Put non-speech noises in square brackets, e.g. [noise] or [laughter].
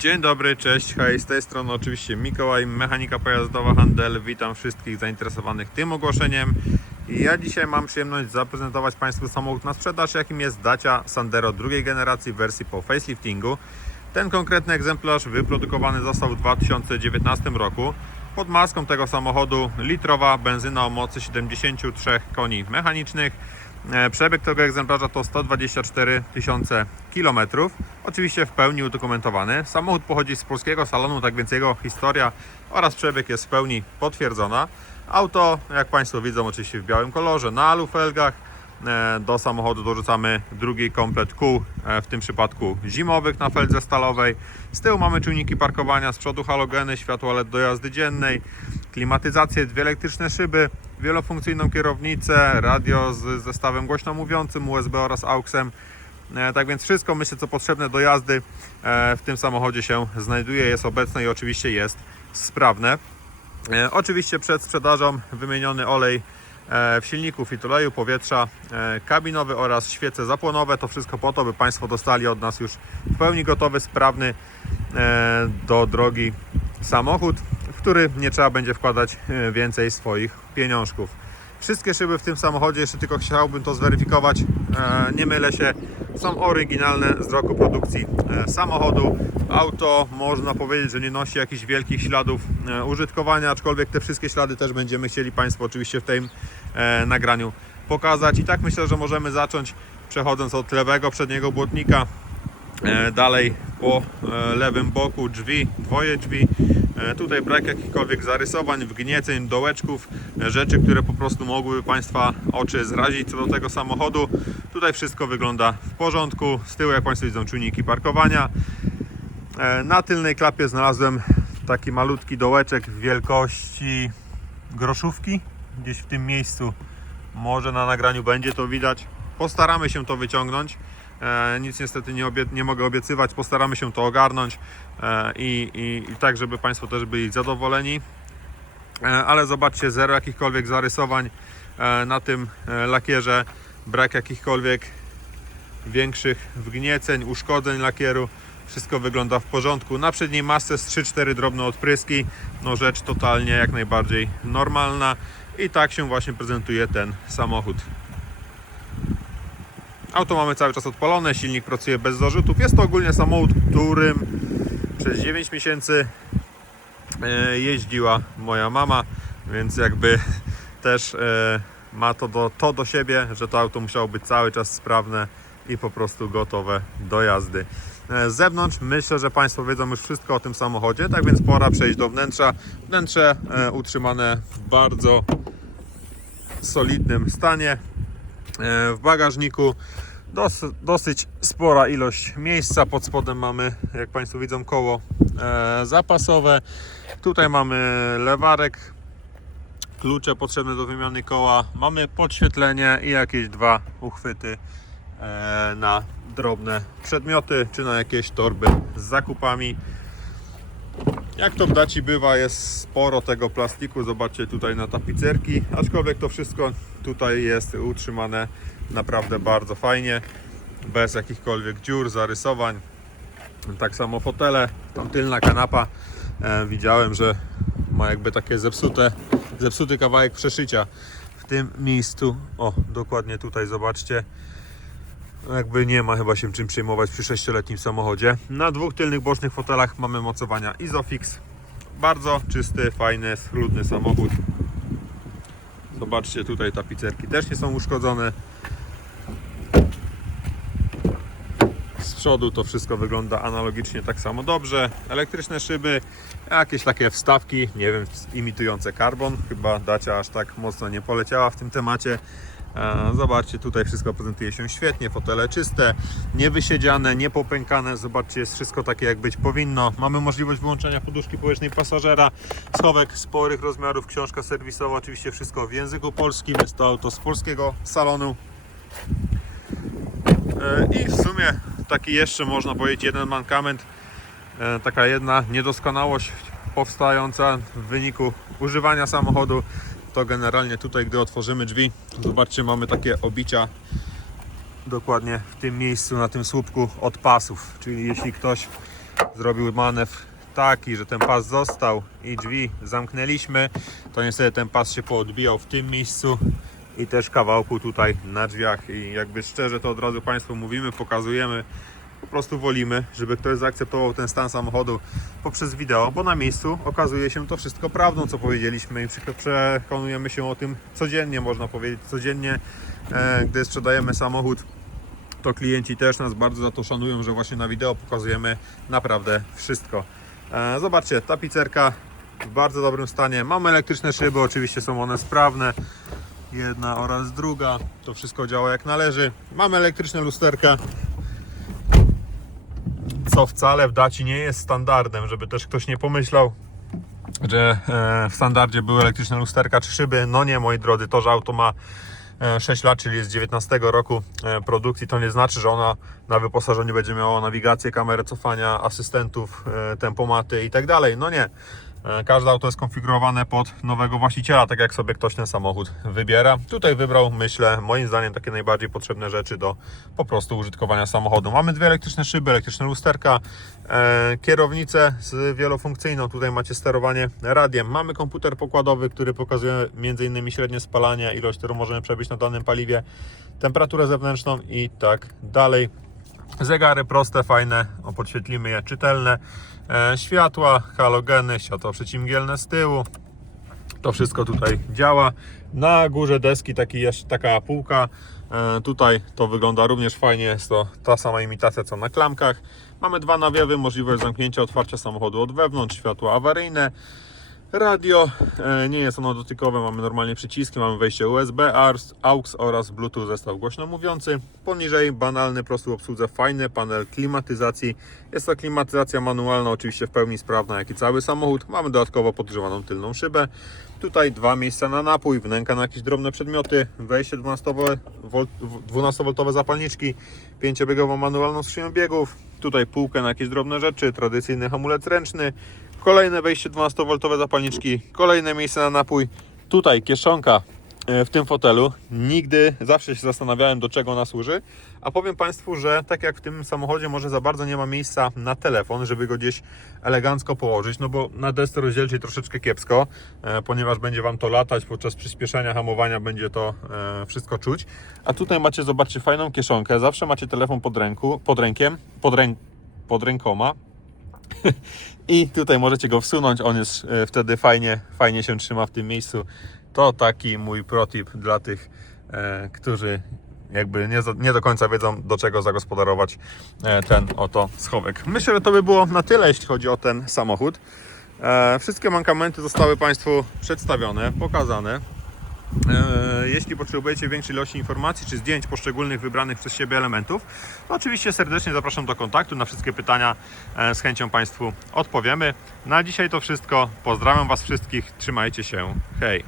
Dzień dobry, cześć, hej, z tej strony oczywiście Mikołaj, mechanika pojazdowa Handel. Witam wszystkich zainteresowanych tym ogłoszeniem. Ja dzisiaj mam przyjemność zaprezentować Państwu samochód na sprzedaż, jakim jest Dacia Sandero drugiej generacji w wersji po faceliftingu. Ten konkretny egzemplarz wyprodukowany został w 2019 roku. Pod maską tego samochodu litrowa benzyna o mocy 73 koni mechanicznych. E, Przebieg tego egzemplarza to 124 tysiące kilometrów. Oczywiście w pełni udokumentowany. Samochód pochodzi z polskiego salonu, tak więc jego historia oraz przebieg jest w pełni potwierdzona. Auto, jak Państwo widzą, oczywiście w białym kolorze, na alufelgach. E, Do samochodu dorzucamy drugi komplet kół, e, w tym przypadku zimowych na feldze stalowej. Z tyłu mamy czujniki parkowania, z przodu halogeny, światło LED do jazdy dziennej, klimatyzację, dwie elektryczne szyby, wielofunkcyjną kierownicę, radio z zestawem głośno mówiącym, USB oraz AUXem. E, Tak więc wszystko myślę co potrzebne do jazdy e, w tym samochodzie się znajduje, jest obecne i oczywiście jest sprawne. E, Oczywiście przed sprzedażą wymieniony olej w silniku, fituleju, powietrza kabinowy oraz świece zapłonowe. To wszystko po to, by Państwo dostali od nas już w pełni gotowy, sprawny do drogi samochód, w który nie trzeba będzie wkładać e, więcej swoich pieniążków. Wszystkie szyby w tym samochodzie, jeszcze tylko chciałbym to zweryfikować, e, nie mylę się, są oryginalne z roku produkcji e, samochodu. Auto można powiedzieć, że nie nosi jakichś wielkich śladów użytkowania, aczkolwiek te wszystkie ślady też będziemy chcieli Państwu oczywiście w tym nagraniu pokazać. I tak myślę, że możemy zacząć przechodząc od lewego przedniego błotnika Dalej po lewym boku drzwi, dwoje drzwi. E, Tutaj brak jakichkolwiek zarysowań, wgnieceń, dołeczków, e, rzeczy, które po prostu mogłyby Państwa oczy zrazić co do tego samochodu. Tutaj wszystko wygląda w porządku. Z tyłu, jak Państwo widzą, czujniki parkowania. E, Na tylnej klapie znalazłem taki malutki dołeczek wielkości groszówki. Gdzieś w tym miejscu może na nagraniu będzie to widać. Postaramy się to wyciągnąć. E, nic niestety nie, obie- nie mogę obiecywać. Postaramy się to ogarnąć e, i, i, i tak, żeby Państwo też byli zadowoleni. E, ale zobaczcie, zero jakichkolwiek zarysowań na tym lakierze, brak jakichkolwiek większych wgnieceń, uszkodzeń lakieru. Wszystko wygląda w porządku. Na przedniej masce z 3-4 drobne odpryski. No rzecz totalnie jak najbardziej normalna. I tak się właśnie prezentuje ten samochód. Auto mamy cały czas odpalone, silnik pracuje bez zarzutów. Jest to ogólnie samochód, którym przez 9 miesięcy e, jeździła moja mama, więc jakby też e, ma to do, to do siebie, że to auto musiało być cały czas sprawne i po prostu gotowe do jazdy. E, Z zewnątrz myślę, że Państwo wiedzą już wszystko o tym samochodzie, tak więc pora przejść do wnętrza. Wnętrze utrzymane w bardzo solidnym stanie. E, W bagażniku dos, dosyć spora ilość miejsca. Pod spodem mamy, jak Państwo widzą, koło e, zapasowe. Tutaj mamy lewarek, klucze potrzebne do wymiany koła. Mamy podświetlenie i jakieś dwa uchwyty e, na drobne przedmioty, czy na jakieś torby z zakupami. Jak to w Daci bywa, jest sporo tego plastiku. Zobaczcie tutaj na tapicerki. Aczkolwiek to wszystko tutaj jest utrzymane naprawdę bardzo fajnie. Bez jakichkolwiek dziur, zarysowań. Tak samo fotele. Tam tylna kanapa. E, widziałem, że ma jakby takie zepsute, zepsuty kawałek przeszycia w tym miejscu. O, dokładnie tutaj zobaczcie. Jakby nie ma chyba się czym przejmować przy 6-letnim samochodzie. Na dwóch tylnych bocznych fotelach mamy mocowania Isofix. Bardzo czysty, fajny, schludny samochód. Zobaczcie, tutaj tapicerki też nie są uszkodzone. Z przodu to wszystko wygląda analogicznie tak samo dobrze. Elektryczne szyby, jakieś takie wstawki, nie wiem, imitujące karbon. Chyba Dacia aż tak mocno nie poleciała w tym temacie. Zobaczcie, tutaj wszystko prezentuje się świetnie, fotele czyste, niewysiedziane, niepopękane. Zobaczcie, jest wszystko takie jak być powinno. Mamy możliwość wyłączenia poduszki powietrznej pasażera, schowek sporych rozmiarów, książka serwisowa, oczywiście wszystko w języku polskim. Jest to auto z polskiego salonu. E, I w sumie taki jeszcze można powiedzieć jeden mankament, e, taka jedna niedoskonałość powstająca w wyniku używania samochodu to generalnie tutaj gdy otworzymy drzwi zobaczcie mamy takie obicia dokładnie w tym miejscu na tym słupku od pasów. Czyli jeśli ktoś zrobił manewr taki, że ten pas został i drzwi zamknęliśmy, to niestety ten pas się poodbijał w tym miejscu i też kawałku tutaj na drzwiach. I jakby szczerze to od razu Państwu mówimy, pokazujemy, po prostu wolimy, żeby ktoś zaakceptował ten stan samochodu poprzez wideo, bo na miejscu okazuje się to wszystko prawdą, co powiedzieliśmy i przekonujemy się o tym codziennie, można powiedzieć, codziennie, e, gdy sprzedajemy samochód, to klienci też nas bardzo za to szanują, że właśnie na wideo pokazujemy naprawdę wszystko. E, Zobaczcie, tapicerka w bardzo dobrym stanie. Mamy elektryczne szyby, oczywiście są one sprawne. Jedna oraz druga. To wszystko działa jak należy. Mamy elektryczne lusterka, co wcale w daci nie jest standardem, żeby też ktoś nie pomyślał, że e, w standardzie były elektryczne lusterka czy szyby. No nie, moi drodzy, to, że auto ma e, 6 lat, czyli jest z 19 roku e, produkcji, to nie znaczy, że ona na wyposażeniu będzie miała nawigację, kamerę cofania, asystentów, e, tempomaty i tak dalej. No nie. E, Każde auto jest konfigurowane pod nowego właściciela, tak jak sobie ktoś ten samochód wybiera. Tutaj wybrał, myślę, moim zdaniem takie najbardziej potrzebne rzeczy do po prostu użytkowania samochodu. Mamy dwie elektryczne szyby, elektryczne lusterka, e, kierownicę z wielofunkcyjną. Tutaj macie sterowanie radiem. Mamy komputer pokładowy, który pokazuje m.in. średnie spalanie, ilość, którą możemy przebyć na danym paliwie, temperaturę zewnętrzną i tak dalej. Zegary proste, fajne, podświetlimy je, czytelne. E, światła, halogeny, światła przeciwmgielne z tyłu. To wszystko tutaj działa. Na górze deski taki, taka półka. E, tutaj to wygląda również fajnie. Jest to ta sama imitacja co na klamkach. Mamy dwa nawiewy, możliwość zamknięcia, otwarcia samochodu od wewnątrz, światło awaryjne. Radio, e, nie jest ono dotykowe, mamy normalnie przyciski, mamy wejście USB, AUX oraz Bluetooth zestaw głośno mówiący. Poniżej banalny, prosty w obsłudze, fajny panel klimatyzacji. Jest to klimatyzacja manualna, oczywiście w pełni sprawna, jak i cały samochód. Mamy dodatkowo podgrzewaną tylną szybę. Tutaj dwa miejsca na napój, wnęka na jakieś drobne przedmioty, wejście 12V zapalniczki, pięciobiegową manualną skrzynią biegów. Tutaj półkę na jakieś drobne rzeczy, tradycyjny hamulec ręczny, Kolejne wejście 12V zapalniczki, kolejne miejsce na napój. Tutaj kieszonka w tym fotelu. Nigdy, zawsze się zastanawiałem do czego ona służy. A powiem Państwu, że tak jak w tym samochodzie może za bardzo nie ma miejsca na telefon, żeby go gdzieś elegancko położyć, no bo na desce rozdzielczej troszeczkę kiepsko, e, ponieważ będzie Wam to latać, podczas przyspieszenia, hamowania będzie to e, wszystko czuć. A tutaj macie, zobaczcie, fajną kieszonkę. Zawsze macie telefon pod, ręku, pod rękiem, pod, ręk, pod rękoma, [laughs] i tutaj możecie go wsunąć, on jest e, wtedy fajnie, fajnie się trzyma w tym miejscu. To taki mój protip dla tych, e, którzy jakby nie, nie do końca wiedzą do czego zagospodarować e, ten oto schowek. Myślę, że to by było na tyle, jeśli chodzi o ten samochód. E, Wszystkie mankamenty zostały Państwu przedstawione, pokazane. Jeśli potrzebujecie większej ilości informacji czy zdjęć poszczególnych wybranych przez siebie elementów, to oczywiście serdecznie zapraszam do kontaktu. Na wszystkie pytania z chęcią Państwu odpowiemy. Na dzisiaj to wszystko. Pozdrawiam Was wszystkich. Trzymajcie się. Hej!